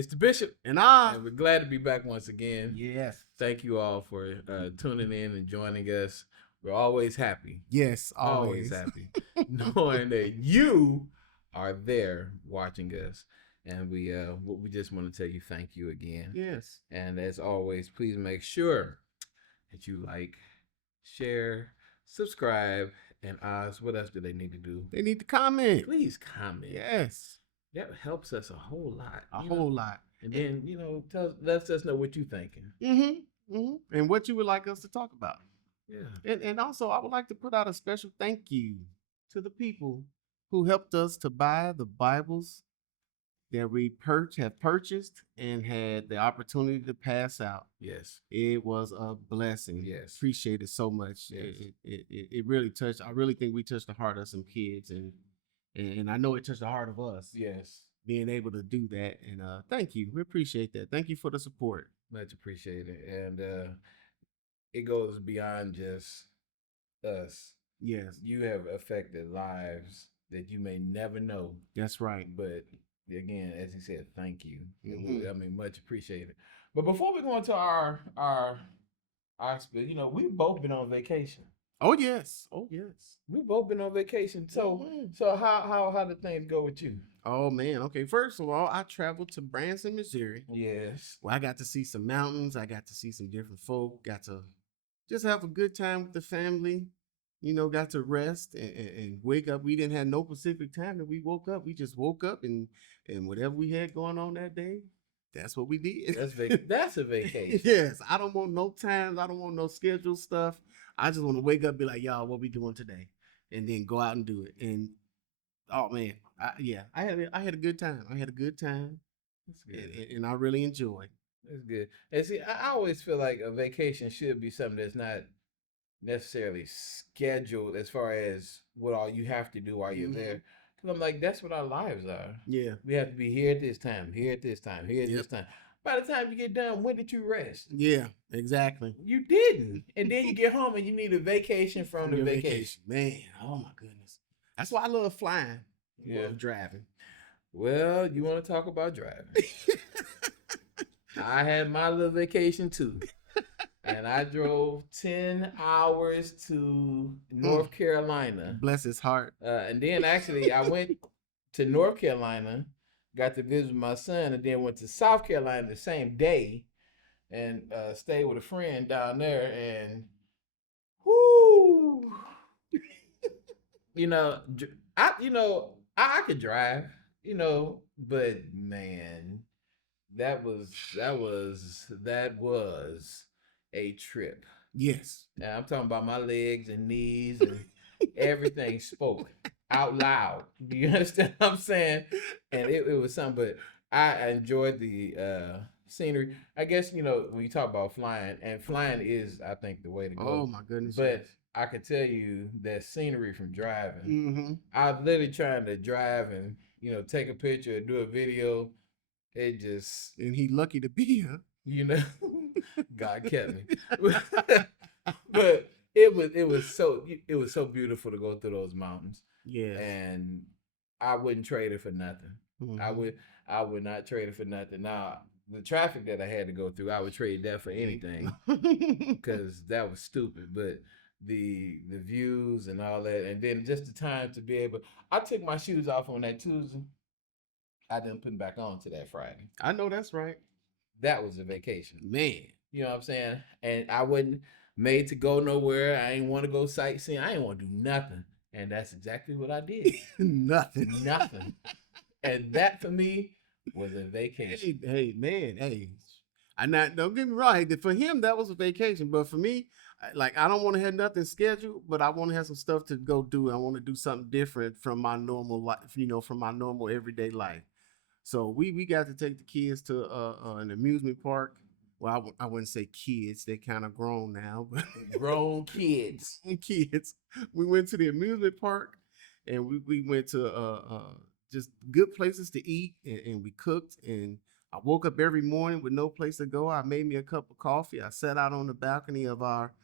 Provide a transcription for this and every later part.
It's the Bishop. And we're glad to be back once again. Yes. Thank you all for tuning in and joining us. We're always happy. Yes, Always always. happy. Knowing that you are there watching us. And we just want to tell you thank you again. Yes. And as always, please make sure that you like, share, subscribe, and ask what else do they need to do? They need to comment. Please comment. Yes. That helps us a whole lot. A whole lot. And then, let us know what you're thinking. And what you would like us to talk about. Yeah. And also, I would like to put out a special thank you to the people who helped us to buy the Bibles that we have purchased and had the opportunity to pass out. Yes. It was a blessing. Yes. Appreciate it so much. Yes. It really touched. I really think we touched the heart of some kids, and I know it touched the heart of us. Yes. Being able to do that. And thank you. We appreciate that. Thank you for the support. Much appreciated. And it goes beyond just us. Yes. You have affected lives that you may never know. That's right. But again, as he said, thank you. I mean, much appreciated. But before we go into our we've both been on vacation. Oh yes. We've both been on vacation. So how did things go with you? Oh man. Okay. First of all, I traveled to Branson, Missouri. Yes. Well, I got to see some mountains. I got to see some different folk. Got to just have a good time with the family. Got to rest and wake up. We didn't have no specific time that we woke up. We just woke up and whatever we had going on that day, that's what we did. That's a vacation. Yes. I don't want no times. I don't want no scheduled stuff. I just want to wake up and be like, y'all, what we doing today? And then go out and do it. And oh man, I had a good time. I had a good time. That's good. And I really enjoyed. That's good. And see, I always feel like a vacation should be something that's not necessarily scheduled as far as what all you have to do while you're there. Because I'm like, that's what our lives are. Yeah. We have to be here at this time, here at this time, here at this time. By the time you get done, when did you rest? Yeah, exactly. You didn't. And then you get home and you need a vacation from the vacation. Man, oh my goodness. That's why I love flying. I love driving. Well, you want to talk about driving? I had my little vacation too. And I drove 10 hours to North Carolina. Bless his heart. And then actually I went to North Carolina, got to visit my son, and then went to South Carolina the same day and stayed with a friend down there. And whoo, I could drive, but man, that was a trip. Yes. Now I'm talking about my legs and knees and everything spoke out loud. Do you understand what I'm saying? And it was something, but I enjoyed the scenery. I guess, when you talk about flying, and flying is, I think, the way to go. Oh my goodness. But I could tell you that scenery from driving. Mm-hmm. I was literally trying to drive and, take a picture or do a video. It just... And he lucky to be here. God kept me. But it was so beautiful to go through those mountains. Yeah. And I wouldn't trade it for nothing. Mm-hmm. I would not trade it for nothing. Now, the traffic that I had to go through, I would trade that for anything. Because that was stupid. But the views and all that, and then just the time to be able... I took my shoes off on that Tuesday. I didn't put them back on to that Friday. I know that's right. That was a vacation. Man. You know what I'm saying? And I wasn't made to go nowhere. I didn't want to go sightseeing. I didn't want to do nothing. And that's exactly what I did. Nothing. And that for me was a vacation. Hey, man. Hey. Don't get me wrong. For him, that was a vacation. But for me, I don't want to have nothing scheduled, but I want to have some stuff to go do. I want to do something different from my normal life, from my normal everyday life. So we got to take the kids to an amusement park. Well, I wouldn't say kids. They're kind of grown now. But grown kids. Kids. We went to the amusement park, and we went to just good places to eat, and we cooked. And I woke up every morning with no place to go. I made me a cup of coffee. I sat out on the balcony of our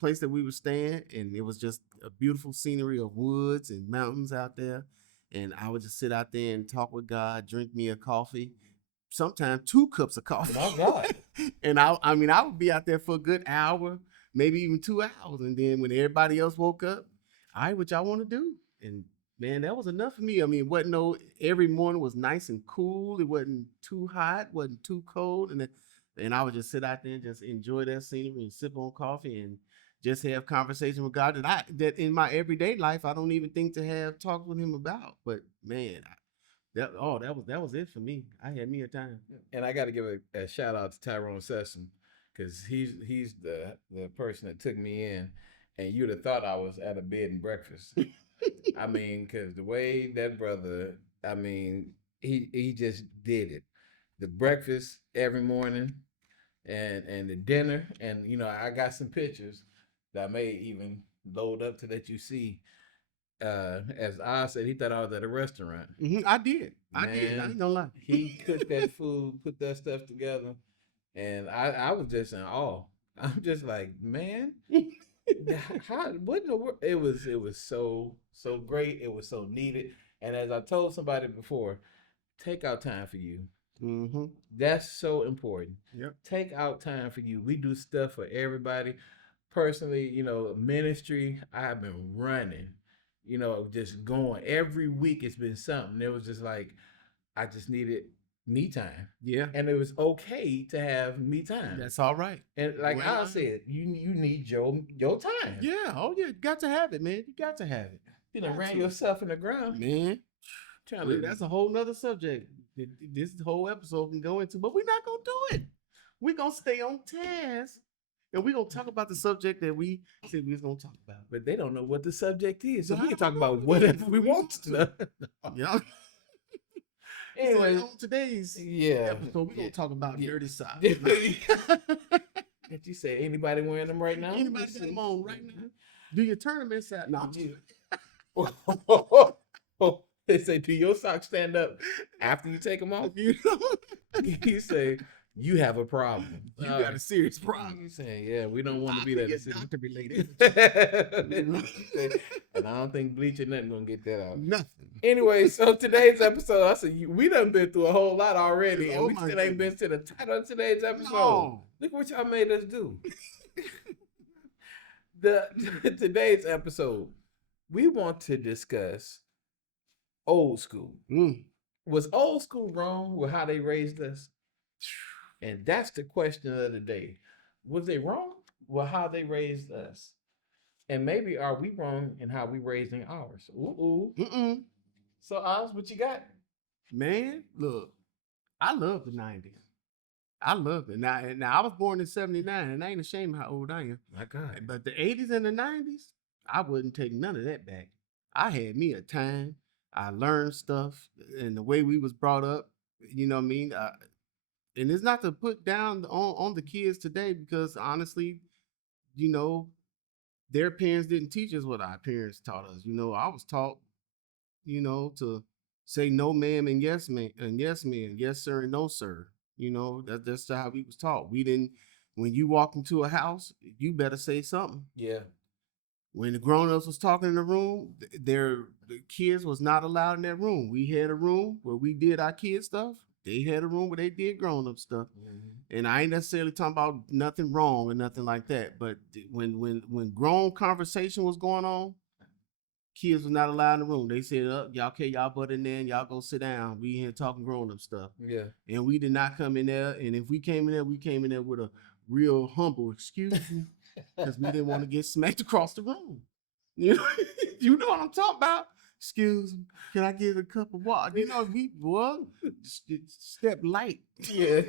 place that we were staying, and it was just a beautiful scenery of woods and mountains out there. and I would just sit out there and talk with God, drink me a coffee, sometimes 2 cups of coffee. My God. And I mean, I would be out there for a good hour, maybe even 2 hours. And then when everybody else woke up, all right, what y'all want to do? And man, that was enough for me. I mean, it wasn't every morning was nice and cool. It wasn't too hot, wasn't too cold. And I would just sit out there and just enjoy that scenery and sip on coffee and just have conversation with God that in my everyday life I don't even think to have talked with him about. But man, that was it for me. I had me a time. And I got to give a shout out to Tyrone Sesson, because he's the person that took me in, and you'd have thought I was at a bed and breakfast. I mean, because the way that brother, I mean, he just did it. The breakfast every morning, and the dinner, and I got some pictures that I may even load up to let you see. As I said, he thought I was at a restaurant. I did. I ain't gonna lie. He cooked that food, put that stuff together, and I was just in awe. I'm just like, man, how? What in the world? It was so great. It was so needed. And as I told somebody before, take out time for you. Mm-hmm. That's so important. Yep. Take out time for you. We do stuff for everybody. Personally, ministry, I've been running, just going. Every week it's been something. It was just like, I just needed me time. Yeah. And it was okay to have me time. That's all right. And like I said, you need your time. Yeah. Oh yeah. You got to have it, man. You got to have it. You know, ran yourself in the ground. Man. That's a whole nother subject. This whole episode can go into, but we're not gonna do it. We're gonna stay on task. And we're gonna talk about the subject that we said we was gonna talk about. But they don't know what the subject is. So we can talk about whatever we want to. Yeah. Anyway, on today's episode, we're gonna talk about dirty socks. Did you say anybody wearing them right now? Anybody got them on right now? Do your tournament side? No, they say, do your socks stand up after you take them off? You say, you have a problem. You got a serious problem. You say, yeah, we don't want to be that. Doctor related. And I don't think bleach or nothing gonna get that out. Nothing. Anyway, so today's episode, I said we done been through a whole lot already, and we still ain't been to the title of today's episode. No. Look what y'all made us do. Today's episode, we want to discuss old school. Was old school wrong with how they raised us? And that's the question of the day. Was they wrong with how they raised us? And maybe are we wrong in how we raising ours? So Oz, what you got? Man, look, I love the 90s. I love it. Now I was born in 79, and I ain't ashamed of how old I am. My God. But the 80s and the 90s, I wouldn't take none of that back. I had me a time. I learned stuff, and the way we was brought up, you know what I mean? And it's not to put down on the kids today, because honestly, their parents didn't teach us what our parents taught us. I was taught, to say no ma'am and yes ma'am, yes sir and no sir. That's how we was taught. We didn't. When you walk into a house, you better say something. Yeah. When the grown-ups was talking in the room, the kids was not allowed in that room. We had a room where we did our kid stuff. They had a room where they did grown-up stuff. Mm-hmm. And I ain't necessarily talking about nothing wrong or nothing like that. But when grown conversation was going on, kids was not allowed in the room. They said, y'all butt in there and y'all go sit down. We here talking grown-up stuff. Yeah. And we did not come in there. And if we came in there with a real humble excuse me, because we didn't want to get smacked across the room. You know what I'm talking about? Excuse me, can I get a cup of water? Step light. Yeah.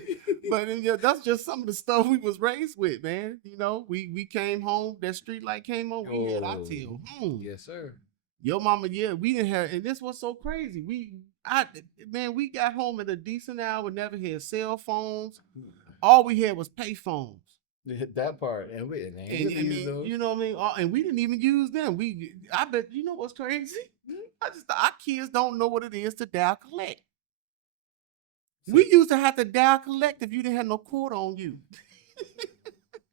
But that's just some of the stuff we was raised with, man. We came home, that street light came on, we had our tail home. Yes, sir. Your mama, we didn't have, and this was so crazy. We got home at a decent hour, never had cell phones. All we had was pay phones. That part, and we didn't use those. You know what I mean? And we didn't even use them. I bet what's crazy? I just our kids don't know what it is to dial collect. We used to have to dial collect if you didn't have no cord on you.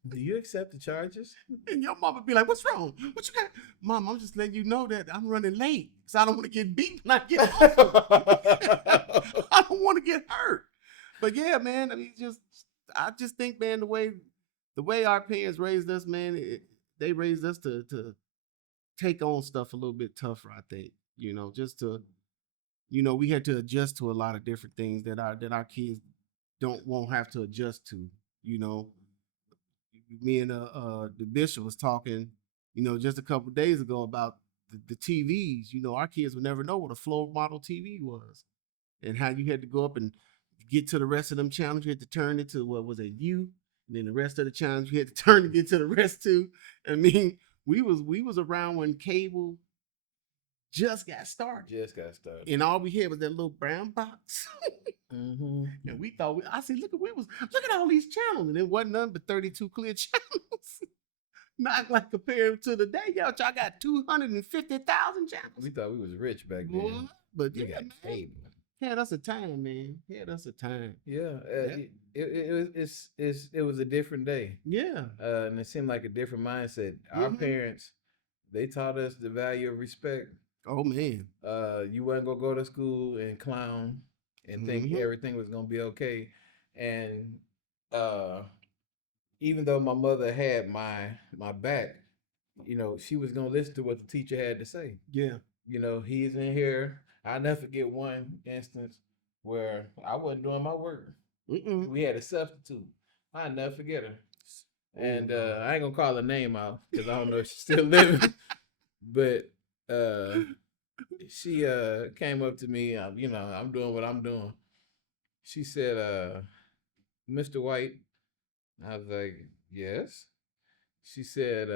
Do you accept the charges? And your mama be like, "What's wrong? What you got?" Mom, I'm just letting you know that I'm running late because I don't want to get beat when I get home. I don't want to get hurt. But yeah, man, I mean, I just think, man, the way our parents raised us, man, they raised us to take on stuff a little bit tougher. I think, just to, we had to adjust to a lot of different things that our kids won't have to adjust to. You know, me and the bishop was talking, just a couple of days ago about the TVs. Our kids would never know what a floor model TV was, and how you had to go up and get to the rest of them channels. You had to turn it to what was it, you, and then the rest of the channels you had to turn to get to the rest too. I mean, we was around when cable just got started, and all we had was that little brown box. Mm-hmm. And we thought, I said, look at all these channels, and it wasn't none but 32 clear channels. Not like compared to the day, y'all got 250,000 channels. We thought we was rich back then. But we got cable. Had us a time, man. Had us a time. Yeah, it was a different day. Yeah, and it seemed like a different mindset. Our parents, they taught us the value of respect. Oh man, you wasn't gonna go to school and clown and think everything was gonna be okay. And even though my mother had my back, she was gonna listen to what the teacher had to say. Yeah, he's in here. I'll never forget one instance where I wasn't doing my work. We had a substitute. I'll never forget her. And I ain't gonna call her name out because I don't know if she's still living. But she came up to me. I'm doing what I'm doing. She said, "Mr. White." I was like, "Yes." She said,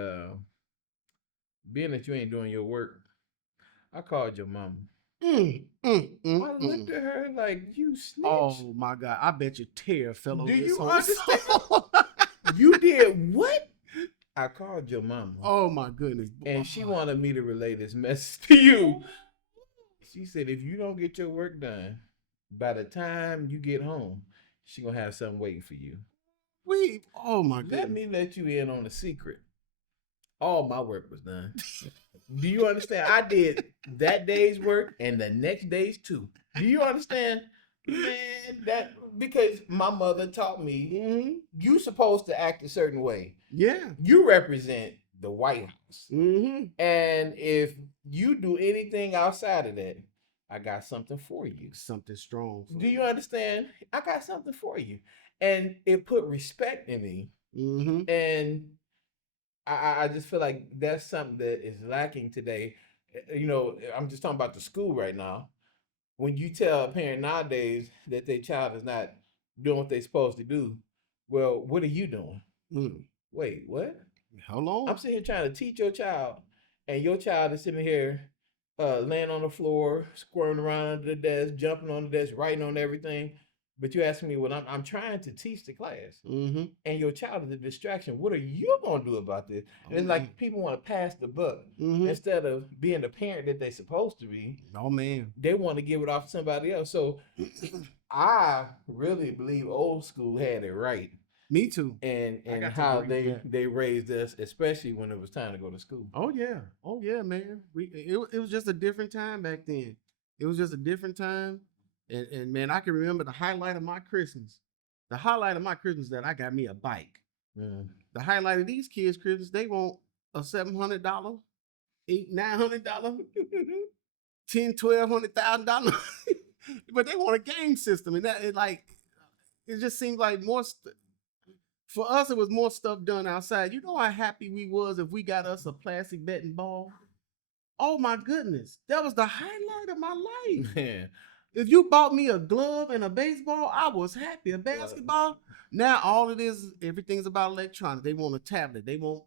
"Being that you ain't doing your work, I called your mama." I looked at her like, "You snitch." Oh my God, I bet your tear fell over. Do you understand? You did what? I called your mama. Oh my goodness. And she wanted me to relay this message to you. She said, if you don't get your work done, by the time you get home, she gonna have something waiting for you. Oh my goodness. Let me let you in on a secret. All my work was done. Do you understand? I did that day's work and the next day's too. Do you understand? Man, that because my mother taught me you supposed to act a certain way. Yeah. You represent the White House. And if you do anything outside of that, I got something for you. Something strong. Do you understand? I got something for you. And it put respect in me. And I just feel like that's something that is lacking today. I'm just talking about the school right now. When you tell a parent nowadays that their child is not doing what they're supposed to do, well, what are you doing? Wait, what? How long? I'm sitting here trying to teach your child, and your child is sitting here laying on the floor, squirming around under the desk, jumping on the desk, writing on everything. But you asking me what I'm trying to teach the class, and your child is a distraction. What are you gonna do about this? And it's like people want to pass the buck instead of being the parent that they're supposed to be. Oh man, they want to give it off to somebody else. So I really believe old school had it right. Me too. And how they raised us, especially when it was time to go to school. Oh yeah, man. It was just a different time back then. It was just a different time. And man, I can remember the highlight of my Christmas. The highlight of my Christmas that I got me a bike. The highlight of these kids' Christmas, they want a $700, $800, $900, $10,000, $1,200,000, but they want a game system, and it just seemed like more. For us, it was more stuff done outside. You know how happy we was if we got us a plastic betting ball. Oh my goodness, that was the highlight of my life. Man. If you bought me a glove and a baseball, I was happy. A basketball. Now all it is, everything's about electronics. They want a tablet. They want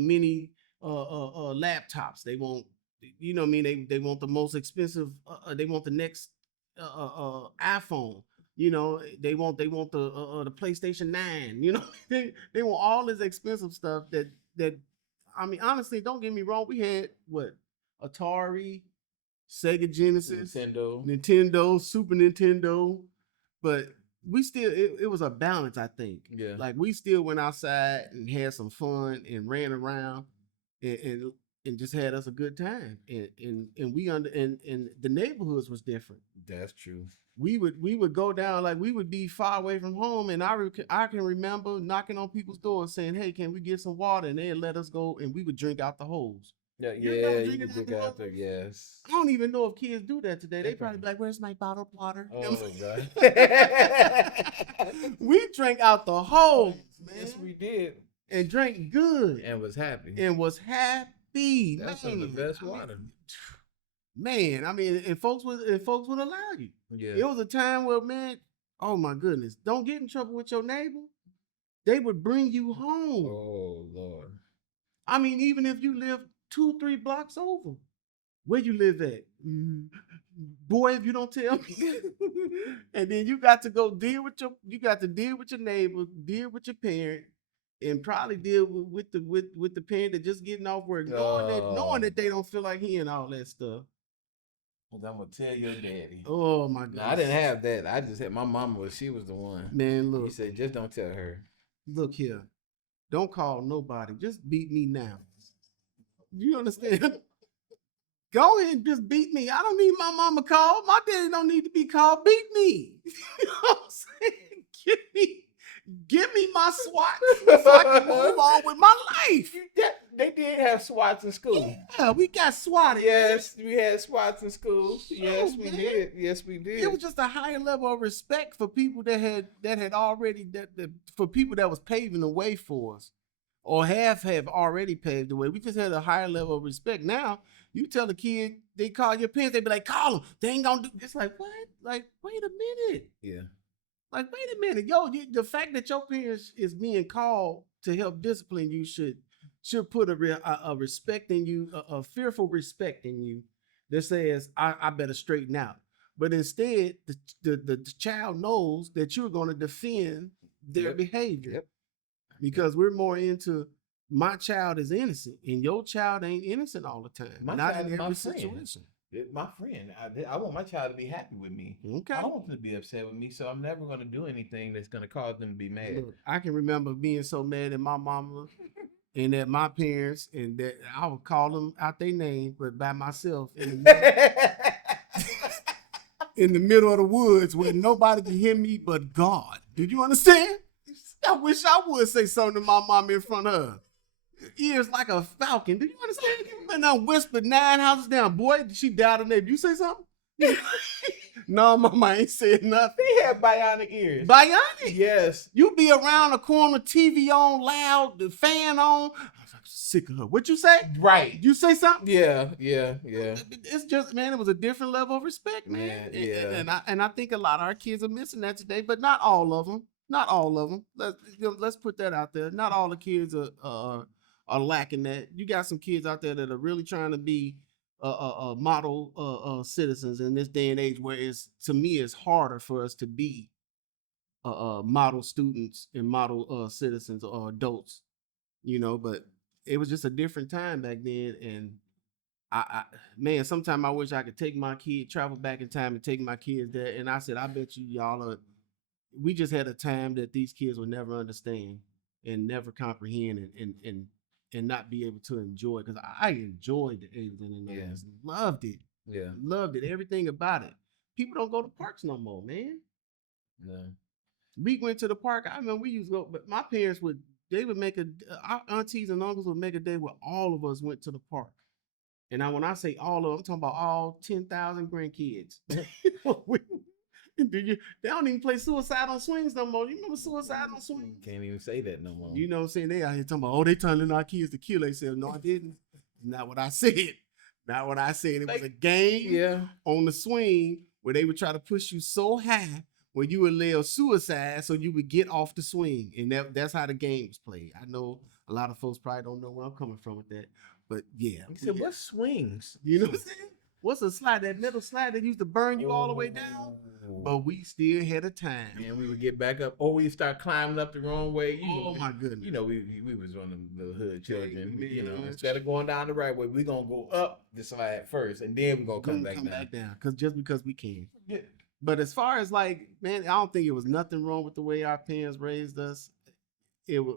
mini laptops. They want, you know what I mean? They want the most expensive. They want the next iPhone. You know, they want the PlayStation 9. You know, they want all this expensive stuff that I mean, honestly, don't get me wrong. We had what? Atari, Sega Genesis, Nintendo, Super Nintendo, but we still it was a balance, I think. Yeah. Like we still went outside and had some fun and ran around and just had us a good time. And we and the neighborhoods was different. That's true. We would go down, like we would be far away from home, and I can remember knocking on people's doors saying, "Hey, can we get some water?" And they'd let us go, and we would drink out the hose. Yeah, You remember you drinking can out the dig out there. hose? Yes. I don't even know if kids do that today. They They probably be like, "Where's my bottled water?" You know Oh what I'm God. saying? We drank out the hose, man, Yes, we did, and drank good and was happy. and was happy. That's some of the best water. Man, I mean, and folks would allow you. Yeah. It was a time where, man, oh my goodness, don't get in trouble with your neighbor. They would bring you home. Oh Lord. I mean, even if you live 2-3 blocks over, where you live at? Boy, if you don't tell me. And then you got to go deal with your neighbor, deal with your parent, and probably deal with the parent that just getting off work, knowing that they don't feel like hearing all that stuff. I'm gonna tell your daddy. Oh my God. No, I didn't have that. I just had my mama. She was the one. Man, look. He said, just don't tell her. Look here. Don't call nobody. Just beat me now. You understand? Go ahead and just beat me. I don't need my mama called. My daddy don't need to be called. Beat me. You know what I'm saying? Give me my SWAT so I can move on with my life. They did have SWATs in school. Yeah, we got SWAT. Yes, we had SWATs in school. Yes, we man. did. Yes, we did. It was just a higher level of respect for people that had already for people that was paving the way for us, or have already paved the way. We just had a higher level of respect. Now you tell the kid, they call your parents, they be like, call them. They ain't gonna do. It's like, what? Like, wait a minute. Yeah. Like, wait a minute, yo. The fact that your parents is being called to help discipline you should put a respect in you, a fearful respect in you that says, I better straighten out. But instead, the child knows that you're going to defend their behavior. Yep. Because we're more into my child is innocent, and your child ain't innocent all the time. Not in every situation. My friend, I want my child to be happy with me. Okay. I don't want them to be upset with me, so I'm never going to do anything that's going to cause them to be mad. Look, I can remember being so mad at my mama and at my parents, and that I would call them out their name, but by myself in the middle of the woods where nobody can hear me but God. Did you understand? I wish I would say something to my mama in front of her. Ears like a falcon. Do you understand? You been done whispered 9 houses down. Boy, she died of neighbor. You say something? No, mama ain't said nothing. They have bionic ears. Bionic? Yes. You be around the corner, TV on, loud, the fan on. I was like, sick of her. What you say? Right. You say something? Yeah. It's just, man, it was a different level of respect, man. Yeah. And I think a lot of our kids are missing that today, but not all of them. Not all of them. Let's put that out there. Not all the kids are lacking that. You got some kids out there that are really trying to be model citizens in this day and age, where to me it's harder for us to be model students and model citizens or adults, but it was just a different time back then. And man, sometimes I wish I could take my kid, travel back in time and take my kids there. And I said, I bet y'all we just had a time that these kids will never understand and never comprehend and not be able to enjoy, because I enjoyed the 80s and the 90s. Loved it. Yeah. Loved it. Everything about it. People don't go to parks no more, man. No. We went to the park. I remember we used to go, but my parents would make our aunties and uncles would make a day where all of us went to the park. And when I say all of them, I'm talking about all 10,000 grandkids. They don't even play Suicide on Swings no more. You remember Suicide on Swings? Can't even say that no more. You know what I'm saying? They out here talking about, they telling our kids to kill themselves. No, I didn't. Not what I said. Not what I said. It was a game on the swing where they would try to push you so high where you would lay a suicide so you would get off the swing. And that's how the game was played. I know a lot of folks probably don't know where I'm coming from with that. But yeah. You said, what swings? You know what I'm saying? What's a slide? That metal slide that used to burn you all the way down? But we still had a time. And we would get back up, or we'd start climbing up the wrong way. My goodness. We was one of the little hood children. Instead of going down the right way, we're going to go up the slide first, and then we're going to come back down. Just because we can. Yeah. But as far as like, man, I don't think it was nothing wrong with the way our parents raised us. It was.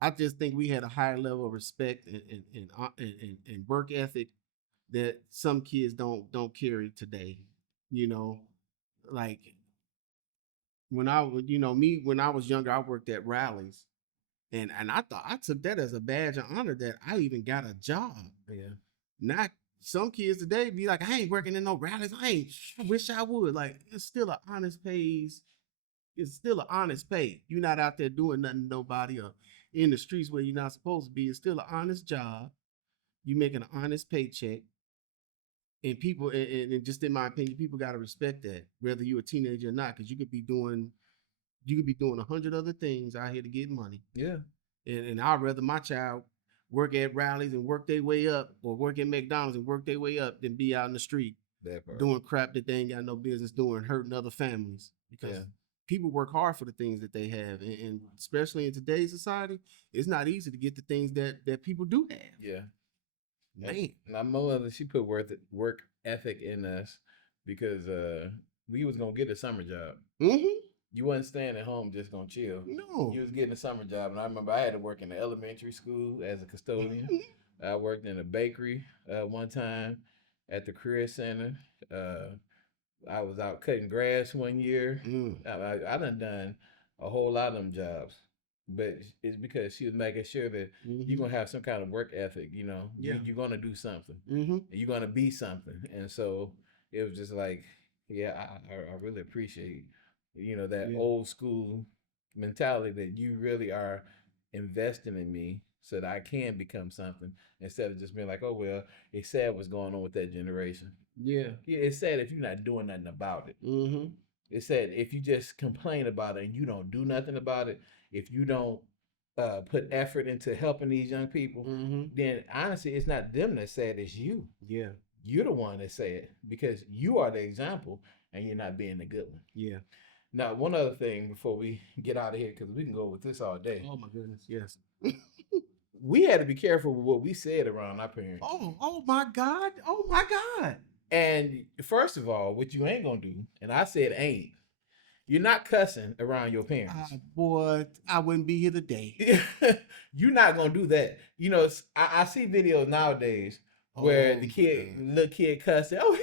I just think we had a higher level of respect and work ethic that some kids don't carry today. You know, like when I was, me when I was younger, I worked at rallies, and I thought I took that as a badge of honor that I even got a job. Yeah. Not some kids today be like, I ain't working in no rallies. I wish I would. Like it's still an honest pays. It's still an honest pay. You're not out there doing nothing to nobody or in the streets where you're not supposed to be. It's still an honest job. You making an honest paycheck. And people, and just in my opinion, people gotta respect that, whether you're a teenager or not, because you could be doing 100 other things out here to get money. Yeah. And I'd rather my child work at rallies and work their way up, or work at McDonald's and work their way up, than be out in the street doing crap that they ain't got no business doing, hurting other families. Because people work hard for the things that they have, and especially in today's society, it's not easy to get the things that people do have. Yeah. Man. My mother, she put work ethic in us because we was gonna get a summer job. Mm-hmm. You wasn't staying at home just gonna chill. No. You was getting a summer job. And I remember I had to work in the elementary school as a custodian. I worked in a bakery one time, at the career center. I was out cutting grass one year. I done a whole lot of them jobs. But it's because she was making sure that you're going to have some kind of work ethic, Yeah. You're going to do something. Mm-hmm. You're going to be something. And so it was just like, I really appreciate, that old school mentality that you really are investing in me so that I can become something, instead of just being like, oh, well, it's sad what's going on with that generation. Yeah. Yeah, it's sad if you're not doing nothing about it. Mm-hmm. It's sad if you just complain about it and you don't do nothing about it. If you don't put effort into helping these young people, then honestly, it's not them that's sad, it's you. Yeah. You're the one that's sad because you are the example and you're not being the good one. Yeah. Now, one other thing before we get out of here, because we can go with this all day. Oh my goodness, yes. We had to be careful with what we said around our parents. Oh my God. Oh my God. And first of all, what you ain't gonna do, and I said ain't, you're not cussing around your parents. Boy, I wouldn't be here today. You're not gonna do that. I see videos nowadays where the little kid cussing. Oh,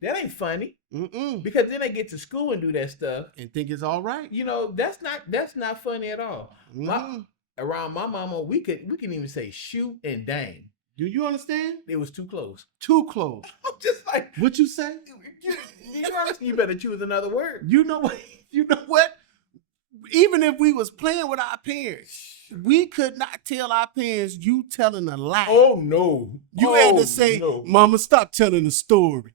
that ain't funny. Because then they get to school and do that stuff and think it's all right. That's not funny at all. Around my mama, we can even say shoot and dang. Do you understand? It was too close. Too close. I'm just like, what you say? You better choose another word. You know what? You know what? Even if we was playing with our parents, we could not tell our parents you telling a lie. Oh no! You had to say, no. Mama, stop telling the story.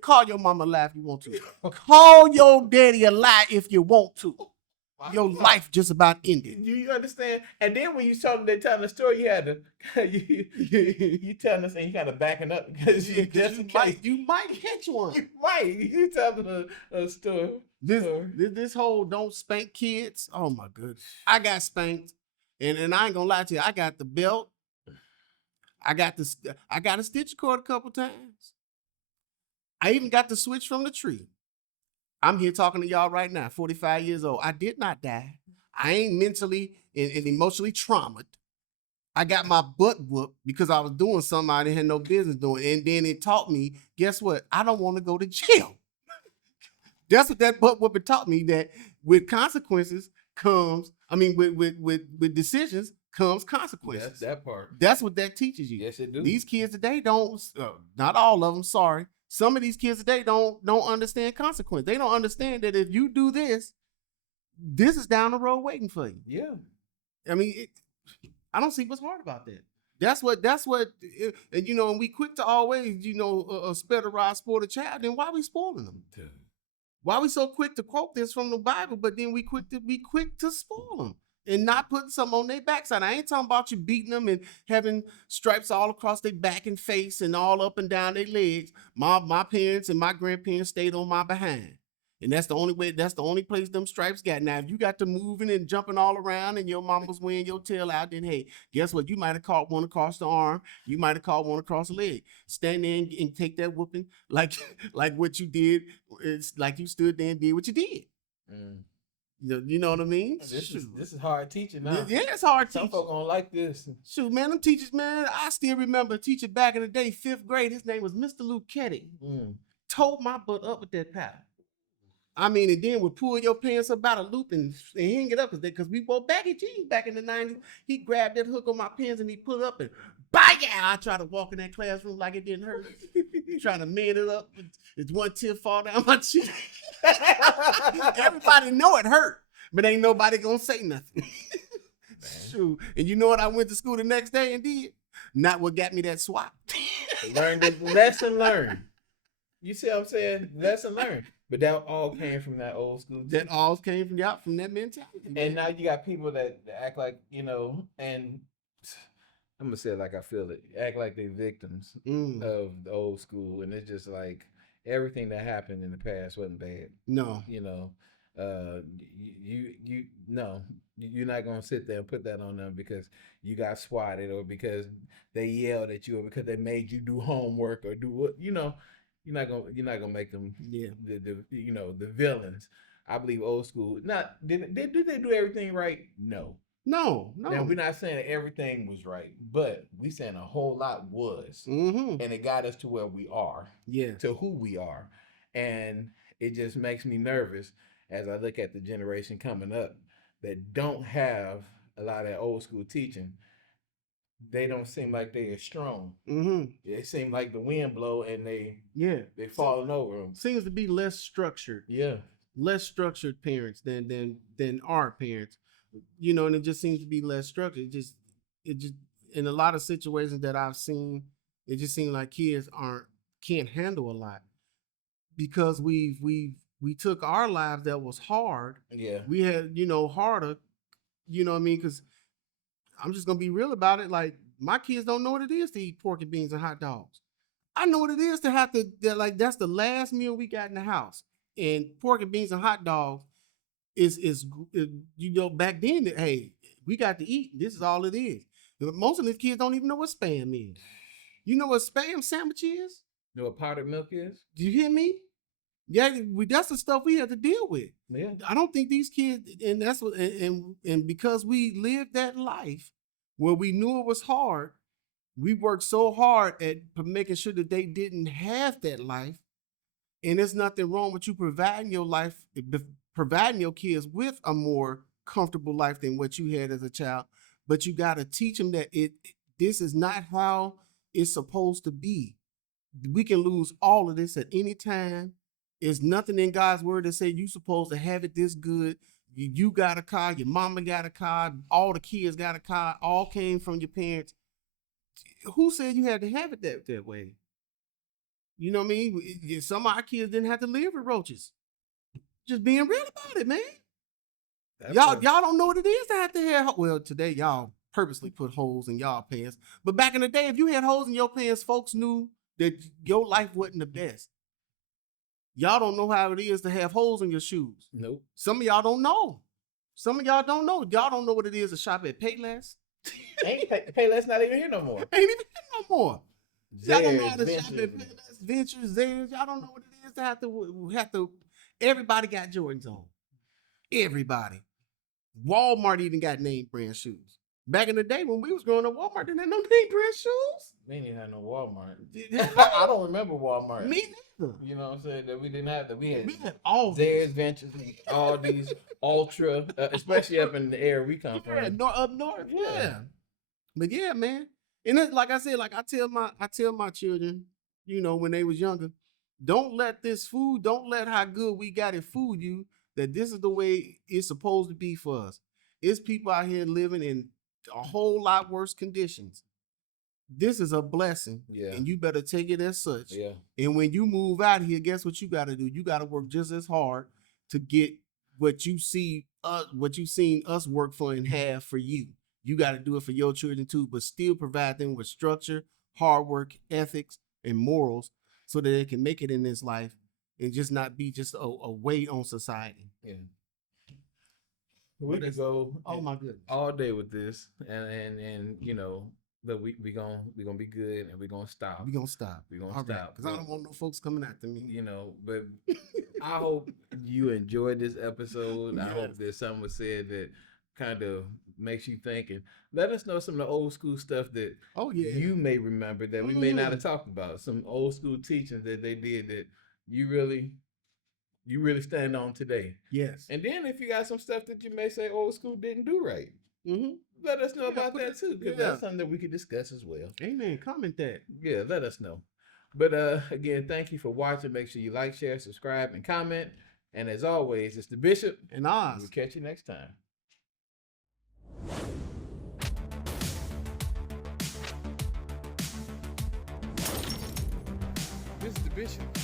Call your mama a lie if you want to. Call your daddy a lie if you want to. Your life just about ended. Do you understand? And then when you telling the story, you had to you telling us and you kind of backing up because you might catch one. You might. You telling a story. This whole don't spank kids. Oh my goodness. I got spanked, and I ain't gonna lie to you. I got the belt. I got a stitch cord a couple times. I even got the switch from the tree. I'm here talking to y'all right now, 45 years old. I did not die. I ain't mentally and emotionally traumatized. I got my butt whooped because I was doing something I didn't have no business doing. And then it taught me, guess what? I don't want to go to jail. That's what that butt whooping taught me, that with consequences comes, with decisions comes consequences. That's that part. That's what that teaches you. Yes, it do. These kids today don't, not all of them, sorry. Some of these kids today don't understand consequence. They don't understand that if you do this is down the road waiting for you. Yeah. I don't see what's hard about that. That's what, and we quick to always, spare the rod, spoil the child. Then why we spoiling them? Dude. Why we so quick to quote this from the Bible, but then we quick to spoil them and not putting something on their backside? I ain't talking about you beating them and having stripes all across their back and face and all up and down their legs. My parents and my grandparents stayed on my behind. And that's the only way, that's the only place them stripes got. Now, if you got to moving and jumping all around and your mama's wearing your tail out, then hey, guess what? You might have caught one across the arm. You might have caught one across the leg. Stand there and take that whooping like like what you did. It's like you stood there and did what you did. Mm. You know what I mean? This is hard teaching now. Yeah, it's hard Some teaching. folk don't like this. Shoot, man, them teachers, man, I still remember a teacher back in the day, 5th grade. His name was Mr. Lucetti. Towed my butt up with that paddle. I mean, and then would pull your pants up about a loop and hang it up because we wore baggy jeans back in the 90s. He grabbed that hook on my pants and he put it up and bang! I tried to walk in that classroom like it didn't hurt. Trying to man it up. It's one tear fall down my cheek. Everybody know it hurt, but ain't nobody gonna say nothing. Shoot. And you know what I went to school the next day and did? Not what got me that swap. Learned the lesson learned. You see what I'm saying? Lesson learned. But that all came from that old school. That all came from that mentality. And now you got people that act like, you know, and I'm gonna say it like I feel it. Act like they victims of the old school, and it's just like everything that happened in the past wasn't bad. No, you know, you're not gonna sit there and put that on them because you got swatted or because they yelled at you or because they made you do homework or do what you know. You're not gonna make them the villains. I believe old school. Not did they do everything right? No. Now we're not saying that everything was right, but we saying a whole lot was, and it got us to where we are, to who we are, and it just makes me nervous as I look at the generation coming up that don't have a lot of that old school teaching. They don't seem like they are strong. It seems like the wind blow and they falling over them. Seems to be less structured. Less structured parents than our parents. You know, and it just seems to be less structured. It just in a lot of situations that I've seen, it just seems like kids can't handle a lot because we took our lives that was hard. We had, harder, you know what I mean? Because I'm just gonna be real about it. Like my kids don't know what it is to eat pork and beans and hot dogs. I know what it is to have to that's the last meal we got in the house. And pork and beans and hot dogs is back then that hey, we got to eat. This is all it is. Most of these kids don't even know what Spam is. You know what Spam sandwich is? You know what powdered milk is? Do you hear me? Yeah, that's the stuff we have to deal with. Yeah. I don't think these kids, and that's what, and because we lived that life where we knew it was hard, we worked so hard at making sure that they didn't have that life. And there's nothing wrong with you providing your kids with a more comfortable life than what you had as a child. But you got to teach them that this is not how it's supposed to be. We can lose all of this at any time. There's nothing in God's word that say you're supposed to have it this good. You got a car, your mama got a car, all the kids got a car, all came from your parents. Who said you had to have it that way? You know what I mean? Some of our kids didn't have to live with roaches. Just being real about it, man. Y'all don't know what it is to have to have. Well, today y'all purposely put holes in y'all pants. But back in the day, if you had holes in your pants, folks knew that your life wasn't the best. Y'all don't know how it is to have holes in your shoes. Nope. Some of y'all don't know. Y'all don't know what it is to shop at Payless. Payless not even here no more. Ain't even here no more. Y'all don't know how to Ventures. shop at Payless, Ventures, Zales. Y'all don't know what it is to have to. Everybody got Jordans on. Everybody. Walmart even got name brand shoes. Back in the day when we was growing up, Walmart didn't have no name brand shoes. We didn't even have no Walmart. I don't remember Walmart. Me neither. You know what I'm saying? That we didn't have that. We had all Zay's Ventures, all these Ultra, especially up in the area we come from. Up north. Yeah. But yeah, man. And it's, like I said, like I tell my children, when they was younger, don't let how good we got it fool you that this is the way it's supposed to be for us. It's people out here living in a whole lot worse conditions. This is a blessing, and you better take it as such. Yeah. And when you move out here, guess what you got to do? You got to work just as hard to get what you seen us work for and have for you. You got to do it for your children too, but still provide them with structure, hard work, ethics, and morals so that they can make it in this life and just not be just a weight on society. Yeah. We could go Oh my goodness. all day with this, and you know, but we gonna be good, and we gonna stop. We gonna stop. We gonna All right, stop because I don't want no folks coming after me. You know, but I hope you enjoyed this episode. I Yes. hope there's something was said that kind of makes you think, and let us know some of the old school stuff that Oh yeah. you may remember that we may not have talked about. Some old school teachings that they did that you really stand on today. Yes. And then if you got some stuff that you may say old school didn't do right, let us know about that too, because that's something that we could discuss as well. Amen. Comment that. Yeah, let us know. But again, thank you for watching. Make sure you like, share, subscribe, and comment. And as always, it's the Bishop and Oz. We'll catch you next time. This is the Bishop.